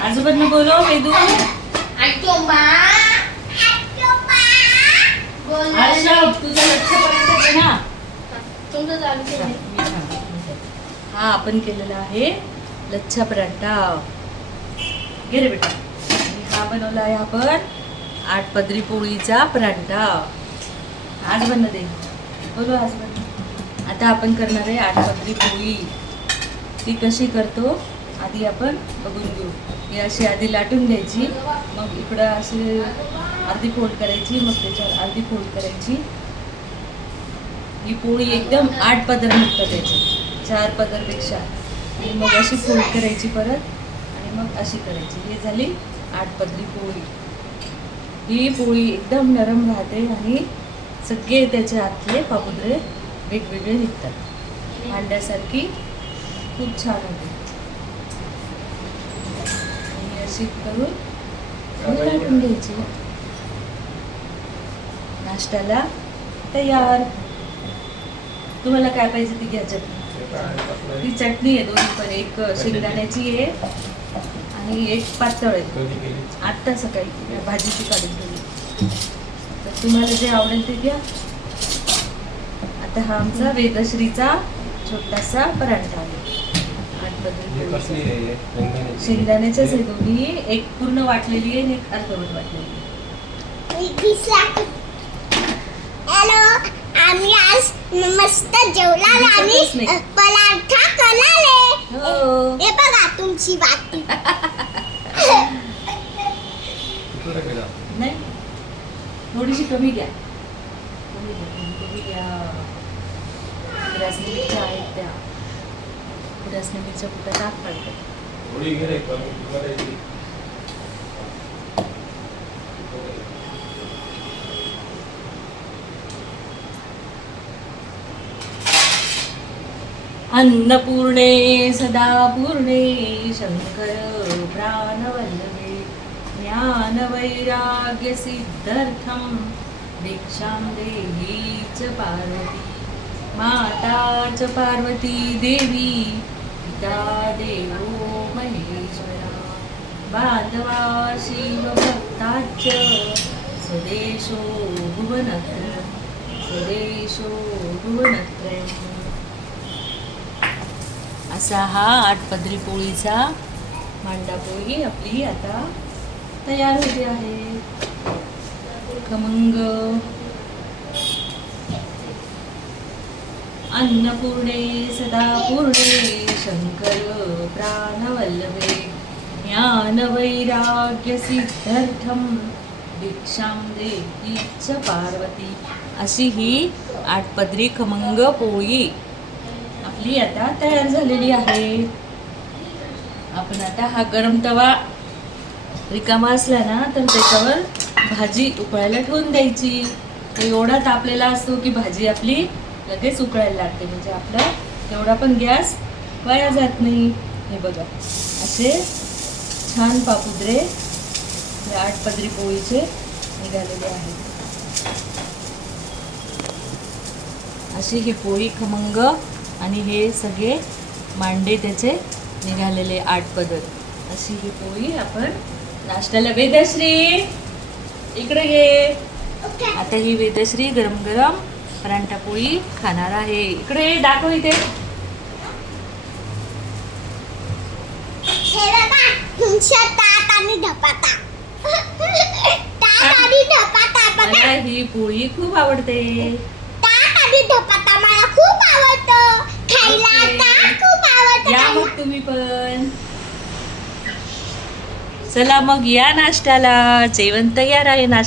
आजोबांना बोलो वेदू. तुझं लक्ष पर्यंत ना. हा आपण केलेला आहे लच्छा पराठा. घे रे बेटा. आणि हा बनवला आहे आपण 8 पदरी पोळीचा पराठा. आज बनव दे बोलो आज बन. आता आपण करणार आहे 8 पदरी पोळी. ती कशी करतो आधी आपण बघून घेऊ. ही अशी आधी लाटून घ्यायची, मग इकडं अशी अर्धी फोल्ड करायची, मग त्याच्यावर अर्धी फोल्ड करायची. ही पोळी एकदम 8 पदर निघतात त्याची, 4 पदरपेक्षा. आणि मग अशी फोल्ड करायची परत, आणि मग अशी करायची. ही झाली 8 पदरी पोळी. ही पोळी एकदम नरम राहते आणि सगळे त्याचे आतले पापुद्रे वेगवेगळे निघतात. भांड्यासारखी खूप छान होते. आणि अशी करून लाटून घ्यायची. नाश्त्याला तयार. तुम्हाला काय पाहिजे ती घ्या चटणी. ती चटणी आहे दोन्ही पण, एक शेंगदाण्याची आहे आणि एक पातळ आहे. आत्ता सकाळी भाजीची काढून ठेवली. तर तुम्हाला जे आवडेल ते घ्या. आता हा आमचा वेदश्रीचा छोटासा पराठा आहे. 8 पदरी शेंगदाण्याच्याच आहे दोन्ही. एक पूर्ण वाटलेली आहे आणि एक अर्धवट वाटलेली आहे. हॅलो, आम्ही आज मस्त जेवला आणि पराठा खाल्ला. हो. हे बघा तुमची वाटी. नाही थोडीशी कमी घ्या. कमी घ्या. रासनी मिरच्या आहेत त्या. रासनी मिरच्या कुठं टाक पडतात. अन्नपूर्णे सदा पूर्णे शंकर प्राणवल्लभे ज्ञानवैराग्य सिद्धर्थम दीक्षां देहि च पार्वती. माता च पार्वती देवी पिता देवो महेश्वरा. बांधवा शिवभक्ताच स्वदेशो भुवनत्रयम्. स्वदेशो भुवनत्रयम्. असा हा 8 पदरी पोळीचा मांडा पोळी आपली आता तयार होते आहे. खमंग. अन्नपूर्णे सदा पूर्णे शंकर प्राणवल्लभे ज्ञानवैराग्य सिद्धर्थम दीक्षां देहि च पार्वती. अशी ही 8 पदरी खमंग पोळी आपली आता तयार झालेली आहे. आपण आता हा गरम तवा रिकामा असला ना तर त्याच्यावर भाजी उकळायला ठेवून द्यायची. तर एवढा तापलेला असतो की भाजी आपली लगेच उकळायला लागते. म्हणजे आपला तेवढा पण गॅस वाया जात नाही. हे बघा असे छान पापुद्रे 8 पदरी पोळीचे निघालेले आहेत. अशी ही पोळी खमंग आणि हे सगळे मांडे त्याचे निघालेले 8 पदर. अशी ही पोळी आपण नाश्त्याला. वेदश्री इकडे ये. आता ही वेदश्री गरम गरम पराठा पोळी खाणार आहे. इकडे दाखव इथे. हे बघा तुमच्या ताट आणि धपाटा. ताट आणि धपाटा बघा. मला ही पोळी खूप आवडते. ताट आणि धपाटा मला खूप आवडतं खायला. ताट खूप आवडतं. या मग तुम्ही पण. चला मग या नाश्त्याला. जेवण तयार आहे. नाश्ता